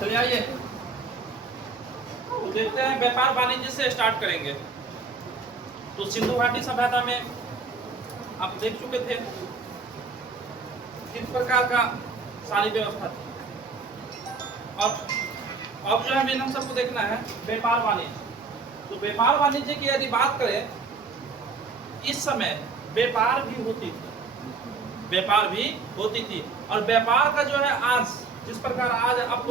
चलिए आइए तो देखते हैं व्यापार वाणिज्य से स्टार्ट करेंगे। तो सिंधु घाटी सभ्यता में आप देख चुके थे किस प्रकार का सारी व्यवस्था थी, और अब जो है मेन हम सबको देखना है व्यापार वाणिज्य। तो व्यापार वाणिज्य की यदि बात करें, इस समय व्यापार भी होती थी, व्यापार भी होती थी। और व्यापार का जो है आज जिस प्रकार आज आप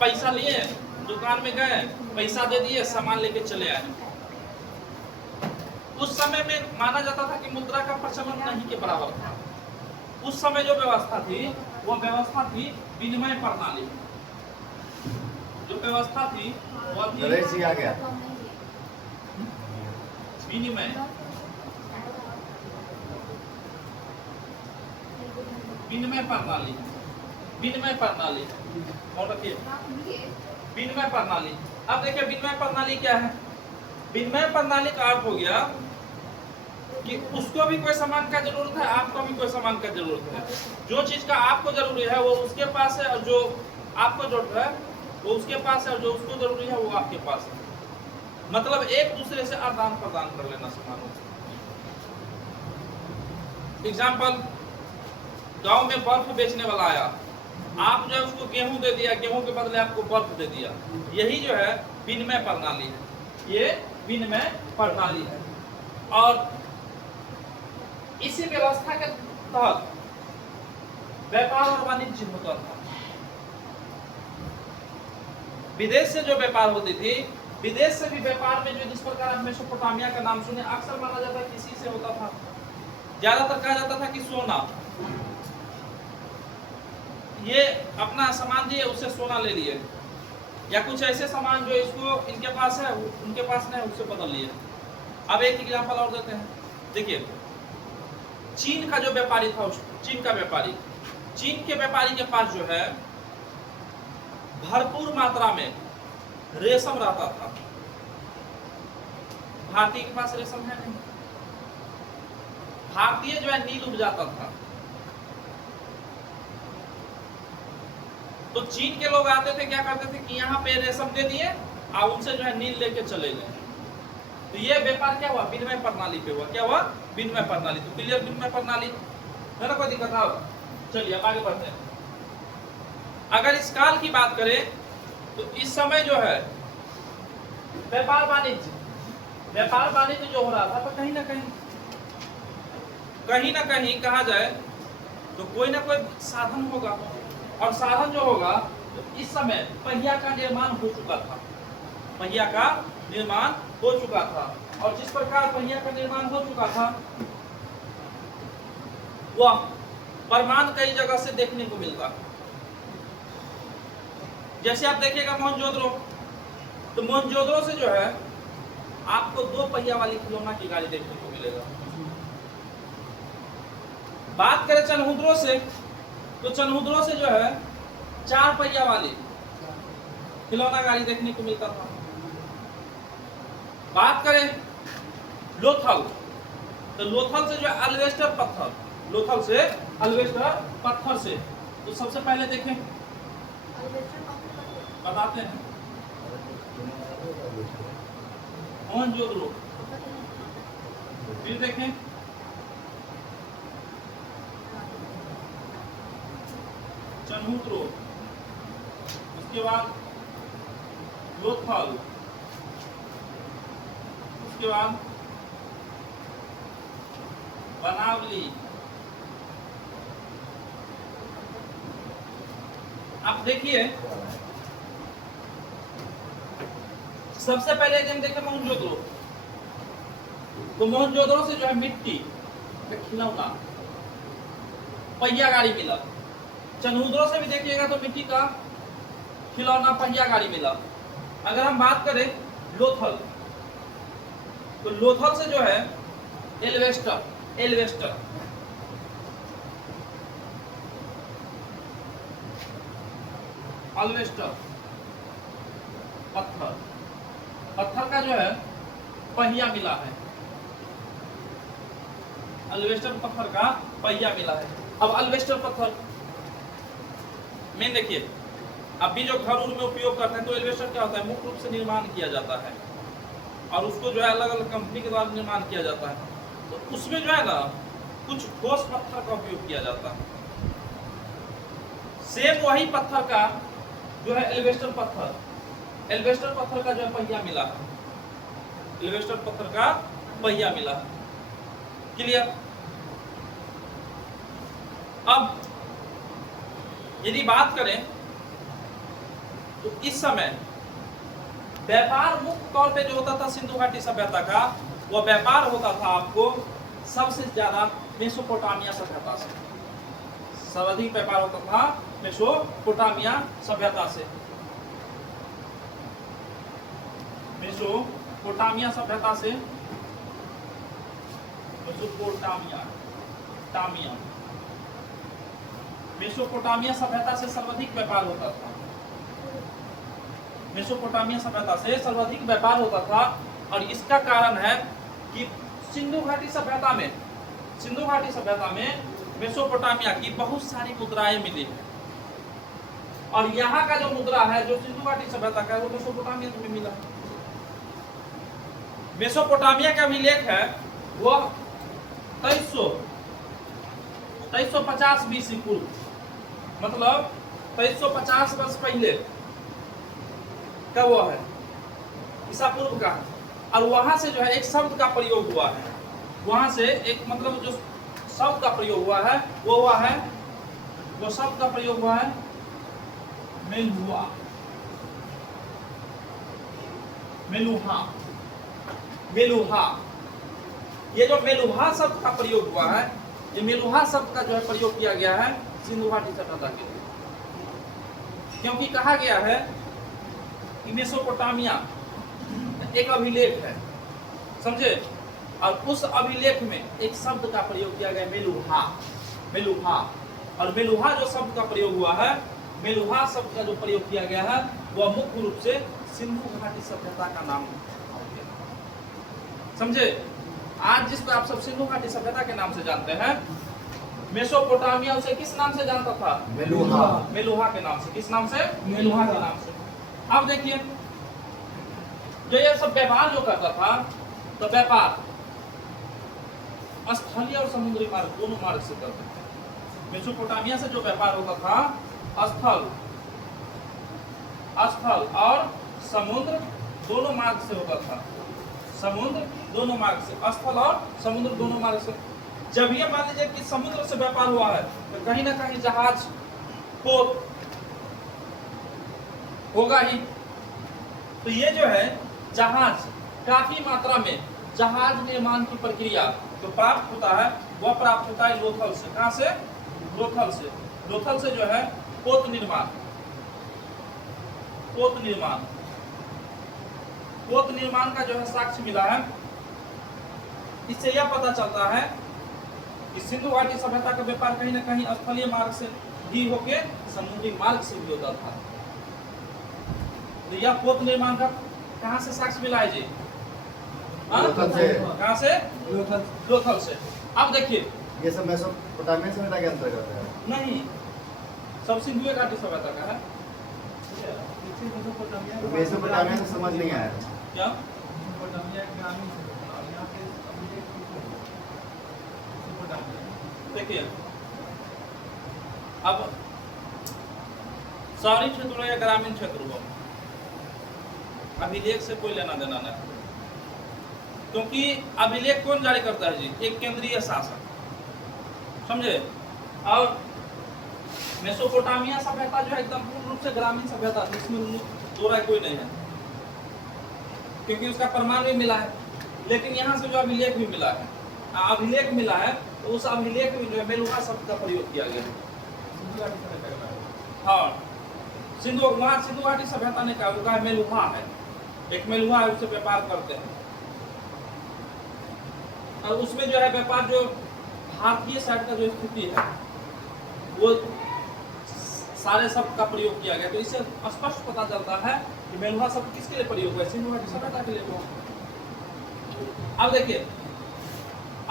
पैसा लिए दुकान में गए, पैसा दे दिए, सामान लेके चले आए। उस समय में माना जाता था कि मुद्रा का प्रचलन नहीं के बराबर था। उस समय जो व्यवस्था थी वो व्यवस्था थी विनिमय प्रणाली। जो व्यवस्था थी वो थी आ गया विनिमय विनिमय प्रणाली। विनिमय प्रणाली और रखिए विनिमय प्रणाली। अब देखिए विनिमय प्रणाली क्या है। विनिमय प्रणाली का अर्थ हो गया कि उसको भी कोई सामान का जरूरत है, आपको भी कोई सामान का जरूरत है। जो चीज का आपको जरूरी है वो उसके पास है, और जो आपको जरूरत है वो उसके पास है, और जो उसको जरूरी है वो आपके पास है। मतलब एक दूसरे से आदान प्रदान कर लेना सामानों। एग्जाम्पल, गांव में बर्फ बेचने वाला आया, आप जो है उसको गेहूं दे दिया, गेहूं के बदले आपको बर्फ दे दिया। यही जो है विनिमय प्रणाली है, ये विनिमय प्रणाली है। और इसी व्यवस्था के तहत व्यापार और वाणिज्य होता था। विदेश से जो व्यापार होती थी, विदेश से भी व्यापार में जो जिस प्रकार मेसोपोटामिया का नाम सुने, अक्सर माना जाता है किसी से होता था। ज्यादातर कहा जाता था कि सोना, ये अपना सामान दिए उससे सोना ले लिए, या कुछ ऐसे सामान जो इसको इनके पास है उनके पास नहीं, उससे बदल लिए। अब एक एग्जांपल और देते हैं। देखिए चीन का जो व्यापारी था, चीन का व्यापारी, चीन के व्यापारी के पास जो है भरपूर मात्रा में रेशम रहता था। भारतीय के पास रेशम है नहीं। भारतीय जो है नील उपजाता था। तो चीन के लोग आते थे, क्या करते थे कि यहाँ पे रेशम दे दिए और उनसे जो है नील लेके चले गए। तो ये व्यापार क्या हुआ, विनिमय प्रणाली पे हुआ। क्या हुआ, विनिमय प्रणाली। तो क्लियर विनिमय प्रणाली है ना, कोई दिक्कत है? चलिए अब आगे बढ़ते हैं। अगर इस काल की बात करें तो इस समय जो है व्यापार वाणिज्य जो हो रहा था, तो कहीं ना कहीं कहा जाए तो कोई ना कोई साधन होगा। और साधन जो होगा, तो इस समय पहिया का निर्माण हो चुका था। पहिया का निर्माण हो चुका था। और जिस प्रकार पहिया का निर्माण हो चुका था, वह प्रमाण कई जगह से देखने को मिलता है। जैसे आप देखिएगा मोहनजोदड़ो, तो मोहनजोदड़ो से जो है आपको 2 पहिया वाली खिलौना की गाड़ी देखने को मिलेगा। बात करें चनहुद्रो से, तो चनहुद्रो से जो है 4 पहिया वाली खिलौना गाड़ी देखने को मिलता था। बात करें लोथल, तो लोथल से जो है अल्वेस्टर पत्थर, लोथल से अल्वेस्टर पत्थर से, तो सबसे पहले देखें बताते हैं मोहनजोदड़ो, फिर देखें चनहुद्रो, उसके बाद लोथल, उसके बाद बनावली। आप देखिए सबसे पहले हम देखें मोहनजोदड़ो, तो मोहनजोदड़ो से जो है मिट्टी का खिलौना पहिया गाड़ी मिला। चनहुद्रो से भी देखिएगा तो मिट्टी का खिलौना पहिया गाड़ी मिला। अगर हम बात करें लोथल, तो लोथल से जो है एल्वेस्टर पत्थर का जो है पहिया मिला है। अल्वेस्टर पत्थर का पहिया मिला है। अब अल्वेस्टर पत्थर में देखिए अब भी जो घर उर में उपयोग करते हैं तो एलिवेस्टर क्या होता है, मुख्य रूप से निर्माण किया जाता है और उसको जो है अलग अलग कंपनी के द्वारा निर्माण किया जाता है। तो उसमें जो है ना कुछ ठोस पत्थर का उपयोग किया जाता है। सेम वही पत्थर का जो है एलिवेस्टर पत्थर का जो है पहिया मिला है, एलिवेस्टर पत्थर का पहिया मिला है। क्लियर? अब यदि बात करें तो इस समय व्यापार मुख्य तौर पे जो होता था सिंधु घाटी सभ्यता का, वह व्यापार होता था आपको सबसे ज्यादा मेसोपोटामिया सभ्यता से। सर्वाधिक व्यापार होता था मेसोपोटामिया सभ्यता से। मेसोपोटामिया सभ्यता से मेसोपोटामिया सभ्यता से सर्वाधिक व्यापार होता था। मेसोपोटामिया सभ्यता से सर्वाधिक व्यापार होता था और इसका कारण है कि सिंधु घाटी सभ्यता में मेसोपोटामिया की बहुत सारी मुद्राएं मिली है और यहाँ का जो मुद्रा है जो सिंधु घाटी सभ्यता का है वो मेसोपोटामिया में मिला। मेसोपोटामिया का अभिलेख है वो 2350 बीसी पूर्व, मतलब 2350 वर्ष पहले का वो है, ईसा पूर्व का। और वहां से जो है एक शब्द का प्रयोग हुआ है, वहां से एक मतलब जो शब्द का प्रयोग हुआ है वो शब्द का प्रयोग हुआ है मेलुहा। ये जो मेलुहा शब्द का प्रयोग हुआ है, ये मेलुहा शब्द का जो है प्रयोग किया गया है सिंधु घाटी सभ्यता के लिए, क्योंकि कहा गया है कि मेसोपोटामिया एक अभिलेख है, समझे, और उस अभिलेख में एक शब्द का प्रयोग किया गया मेलुहा। और मेलुहा जो शब्द का प्रयोग हुआ है, मेलुहा शब्द का जो प्रयोग किया गया है वह मुख्य रूप से सिंधु घाटी सभ्यता का नाम, समझे। आज जिसको आप सब सिंधु घाटी सभ्यता के नाम से जानते हैं, मेसोपोटामिया उसे किस नाम से जानता था? मेलुहा के नाम से। किस नाम से? मेलुहा के नाम से। अब देखिए जो ये सब व्यापार जो करता था, तो व्यापार स्थलीय और समुद्री मार्ग दोनों मार्ग से करते थे। मेसोपोटामिया से जो व्यापार होता था स्थल और समुद्र दोनों मार्ग से होता था। समुद्र दोनों मार्ग से, स्थल और समुद्र दोनों मार्ग से। जब ये मान लीजिए कि समुद्र से व्यापार हुआ है तो कहीं ना कहीं जहाज पोत होगा ही। तो ये जो है जहाज, काफी मात्रा में जहाज निर्माण की प्रक्रिया जो प्राप्त होता है वह प्राप्त होता है लोथल से। कहां से? लोथल से जो है पोत निर्माण का जो है साक्ष्य मिला है। इससे यह पता चलता है कि सिंधु घाटी सभ्यता का व्यापार कहीं ना कहीं स्थलीय मार्ग से भी होके समुद्री मार्ग से भी होता था। तो यह पोत निर्माण का कहां से साक्ष्य मिला है जी? कहां से? लोथल से। अब देखिए ये सब मेसोपोटामिया सभ्यता के अंतर्गत है? नहीं, सब सिंधु घाटी सभ्यता का है। मेसोपोटामिया से समझ नहीं आया क्या? देखिए अब शहरी क्षेत्र हो या ग्रामीण क्षेत्र हो, अभिलेख से कोई लेना देना नहीं, क्योंकि अभिलेख कौन जारी करता है जी? एक केंद्रीय शासक, समझे। और मेसोपोटामिया सभ्यता जो है एकदम पूर्ण रूप से ग्रामीण सभ्यता, जिसमें दो राय कोई नहीं है, क्योंकि उसका प्रमाण भी मिला है। लेकिन यहाँ से जो अभिलेख भी मिला है, तो उस अभिलेख में जो है मेलुहा शब्द का प्रयोग किया गया है। हाँ, वहाँ सिंधु घाटी सभ्यता ने कहा मेलुहा है, एक मेलुहा है, उससे व्यापार करते हैं। और उसमें जो है व्यापार जो भारतीय साइड का जो स्थिति है वो सारे शब्द का प्रयोग किया गया। तो इससे स्पष्ट पता चलता है कि मेलुहा शब्द किसके लिए प्रयोग हुआ है? सिंधु घाटी सभ्यता के लिए। अब देखिए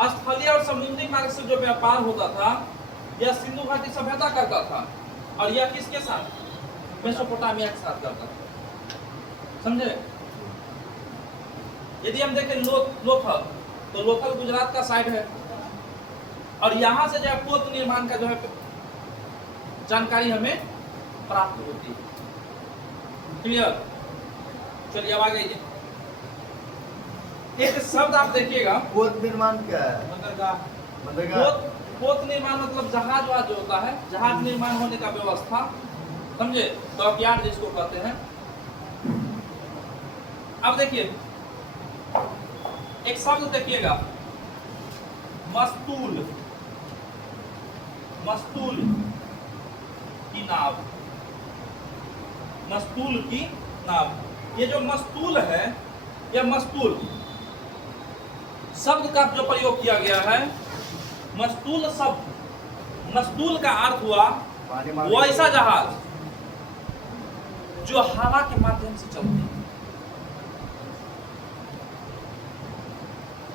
स्थलीय और समुद्री मार्ग से जो व्यापार होता था यह सिंधु घाटी सभ्यता करता था, और यह किसके साथ? मेसोपोटामिया के साथ जाता था। समझे? यदि हम देखें लोथल, तो लोथल गुजरात का साइड है, और यहाँ से जो है पोत निर्माण का जो है जानकारी हमें प्राप्त होती है। क्लियर? चलिए अब आगे जाइए। एक शब्द आप देखिएगा, पोत निर्माण क्या है? बंदरगाह। पोत निर्माण मतलब जहाज वाज जो होता है, जहाज निर्माण होने का व्यवस्था, समझे? डॉकयार्ड जिसको कहते हैं। अब देखिए एक शब्द देखिएगा, मस्तूल। मस्तूल की नाव, मस्तूल की नाव। ये जो मस्तूल है, यह मस्तूल शब्द का जो प्रयोग किया गया है, मस्तूल शब्द, मस्तूल का अर्थ हुआ वो ऐसा जहाज जो हवा के माध्यम से चलती है।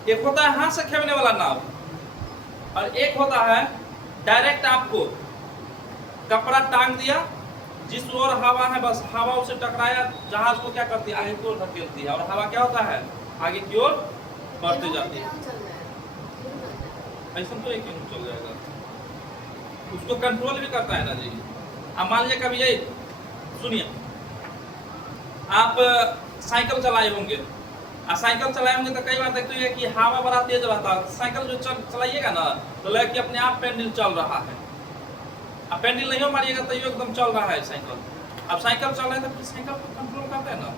एक होता है हाथ से खेलने वाला नाव, और एक होता है डायरेक्ट आपको कपड़ा टांग दिया, जिस ओर हवा है बस हवा उसे टकराया, जहाज को क्या करती है, आगे की ओर धकेलती है, और हवा क्या होता है, आगे की ओर बढ़ती जाती है। ऐसा तो एक चल जाएगा, उसको कंट्रोल भी करता है ना जी। अब मान लीजिए कभी यही सुनिए, आप साइकिल चलाए होंगे, साइकिल चलाए होंगे तो कई बार देखते हैं कि हवा बड़ा तेज रहता है, साइकिल जो चलाइएगा ना तो लगे कि अपने आप पेंडल चल रहा है। अब पेंडल नहीं हो मारिएगा तो ये एकदम चल रहा है साइकिल। अब साइकिल चल रहा है तो फिर साइकिल को कंट्रोल करते हैं ना,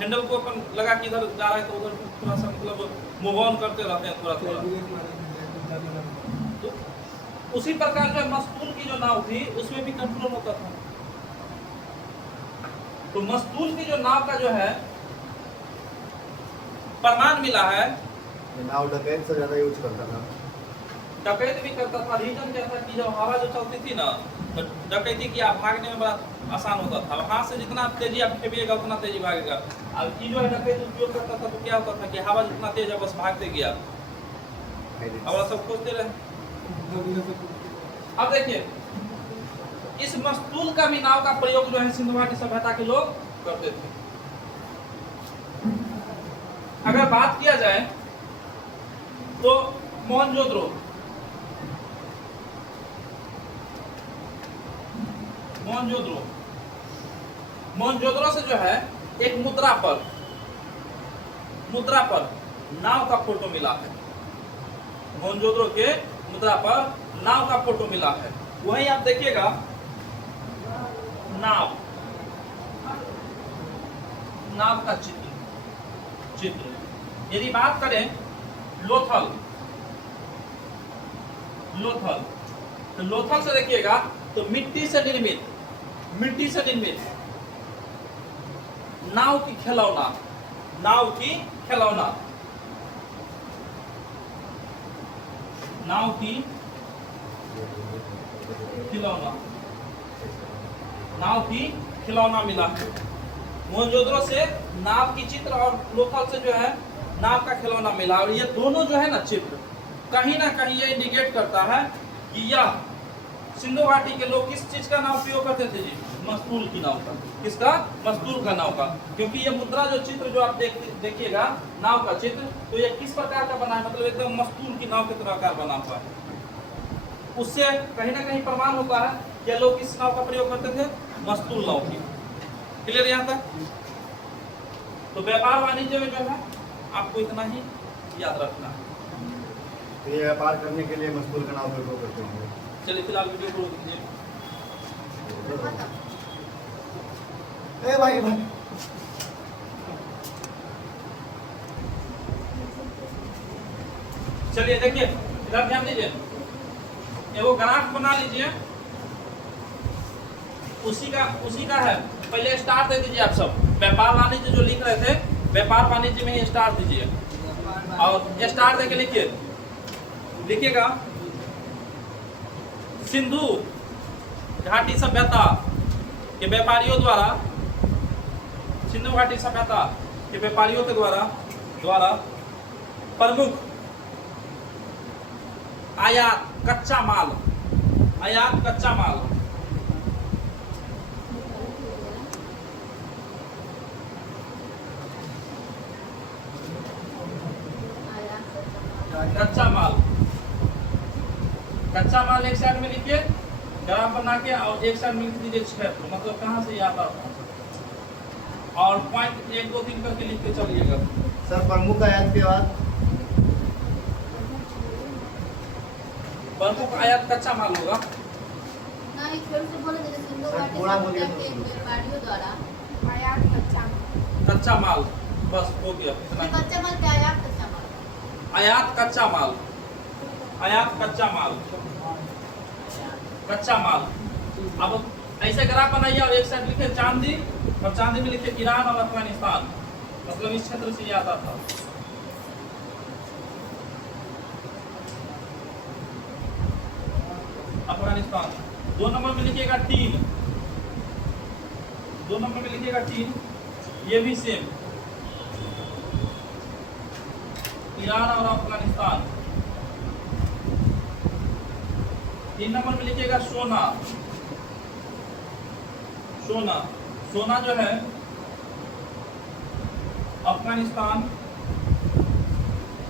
हैंडल को अपन लगा कि इधर जा रहा है तो उधर थोड़ा सा मतलब मूव ऑन करते रहते हैं थोड़ा थोड़ा। तो उसी प्रकार जो मस्तूल की जो नाव थी उसमें भी कंट्रोल होता था। तो मस्तूल की जो नाव का जो है प्रमाण मिला है, नाव डकैत से ज्यादा यूज करता था। डकैत भी करता था। रीजन क्या था कि जब हवा जो चलती थी ना तो डकैती किया भागने में बड़ा आसान होता था। वहां से जितना तेजी आप खेपिएगा उतना तेजी भागेगा। अब ये जो है डकैत उपयोग करता था तो क्या होता था कि हवा जितना तेज है बस भागते गया, अब सब खोजते रहे। अब देखिए इस मस्तूल का भी नाव का प्रयोग जो है सिंधु घाटी सभ्यता के लोग करते थे। अगर बात किया जाए तो मोहनजोदड़ो, मोहनजोदड़ो से जो है एक मुद्रा पर नाव का फोटो मिला है। मोहनजोदड़ो के मुद्रा पर नाव का फोटो मिला है। वहीं आप देखिएगा नाव का चित्र। यदि बात करें लोथल, तो लोथल से देखिएगा तो मिट्टी से निर्मित नाव की खिलौना, नाव की खिलौना मिला है। मोहनजोदड़ो से नाव की चित्र और लोथल से जो है नाव का खिलौना मिला। और ये दोनों जो है ना चित्र कहीं ना कहीं ये इंडिकेट करता है कि यह सिंधु घाटी के लोग किस चीज का नाव प्रयोग करते थे जी, मस्तूल की नाव का। किसका? मस्तूल का नाव का। क्योंकि ये मुद्रा जो चित्र जो आप देखिएगा नाव का चित्र, तो ये किस प्रकार का बना है, मतलब एकदम मस्तूल की नाव के तरह का बना हुआ है। उससे कहीं ना कहीं प्रमाण होता है कि लोग किस नाव का प्रयोग करते थे, मस्तूल नाव की। क्लियर यहाँ तक? तो व्यापार वाणिज्य में जो है आपको इतना ही याद रखना है। तो ये व्यापार करने के लिए मस्तूल का नाव प्रयोग करते होंगे। चलिए फिलहाल वीडियो को रोक दीजिए। ए भाई चलिए देखिए इधर ध्यान दीजिए, एगो ग्राफ बना लीजिए, उसी का है। पहले स्टार दे दीजिए आप सब। व्यापार वाणिज्य जो लिख रहे थे, व्यापार वाणिज्य में ही स्टार दीजिए, और स्टार देके लिखिएगा सिंधु घाटी सभ्यता के व्यापारियों द्वारा, सिंधु घाटी सभ्यता के व्यापारियों के द्वारा प्रमुख आयात कच्चा माल कच्चा माल। कच्चा माल एक साइड में लिखिए ग्राफ बना के, और एक साइड में लिख दीजिए क्षेत्र, मतलब कहाँ से आता था। और पॉइंट 1 2 3 करके लिख के चलिएगा। सर प्रमुख आयात के बाद प्रमुख आयात कच्चा माल होगा। नहीं, फिर से बोले जैसे सिंधु सर, घाटी पूरा से बोलिए के तो। व्यापारियों द्वारा आयात कच्चा माल। कच्चा माल, बस हो गया इतना ही। कच्चा माल क्या आयात कच्चा माल? आयात कच्चा माल, आयात कच्चा माल, कच्चा माल। अब ऐसे ग्राफ बनाइए और एक साइड लिखे चांदी, और चांदी में लिखे ईरान और अफगानिस्तान, मतलब इस क्षेत्र से ये आता था। अफगानिस्तान। 2 नंबर में लिखिएगा टीन, 2 नंबर में लिखिएगा टीन, ये भी सेम, ईरान और अफगानिस्तान। 3 नंबर में लिखिएगा सोना, सोना, सोना जो है अफगानिस्तान,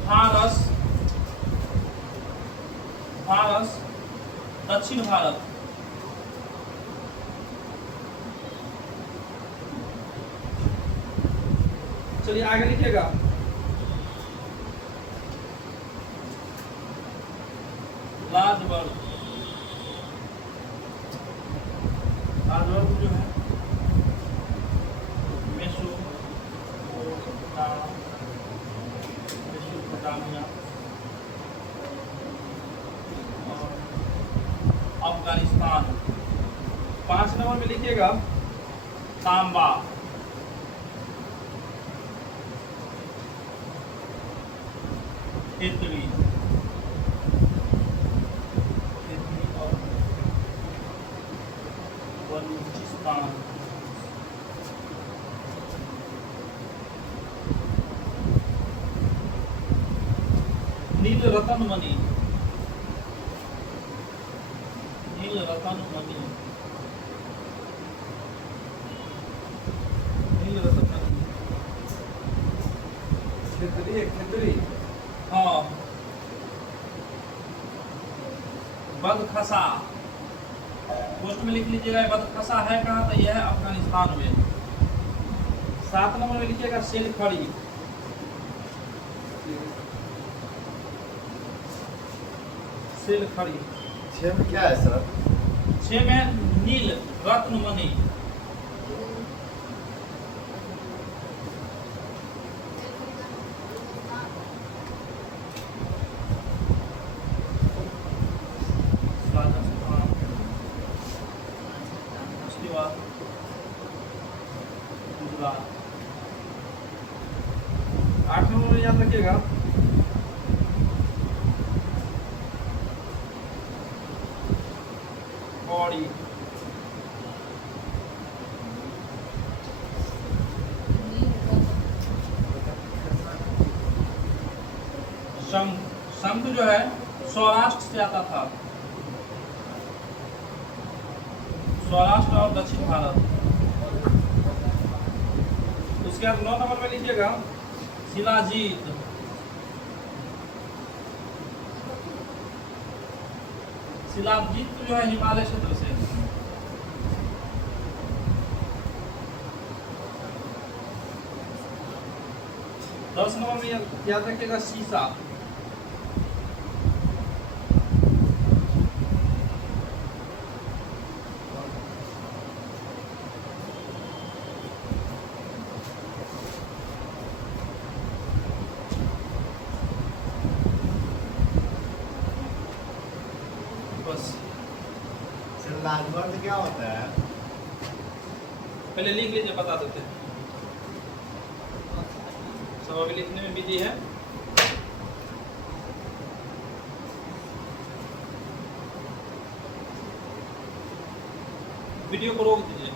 फारस, फारस, दक्षिण भारत। चलिए आगे लिखिएगा। राजवर्ग, राजवर्ग जो है मेसोपोटामिया और अफगानिस्तान। 5 नंबर में लिखिएगा तांबा, खेतरी, और बलूचिस्तान। नील रतन मणि, नील रतन मणि, नील रतन मणि। क्षेत्रीय हाँ, बदखसा, पोस्ट में लिख लीजिएगा बदखसा है कहाँ, तो यह है अफगानिस्तान में। 7 नंबर में लिखिएगा सेल खड़ी, सेल खड़ी। 6 में क्या है सर? 6 में नील रत्न मणि, राजस्थान। उसके बाद गुजरात। 8 नंबर में याद रखिएगा कौड़ी, शंख, शंख जो है सौराष्ट्र से आता था, सौराष्ट्र और दक्षिण भारत। उसके बाद 9 नंबर में लिखिएगा शिलाजीत, शिलाजीत जो है हिमालय क्षेत्र से। 10 नंबर में याद रखिएगा शीशा, बस। सर लाजवर्ग क्या होता है? पहले लिख लीजिए, बता देते हैं। सब अभी लिखने में बिजी है। वीडियो को रोक दीजिए।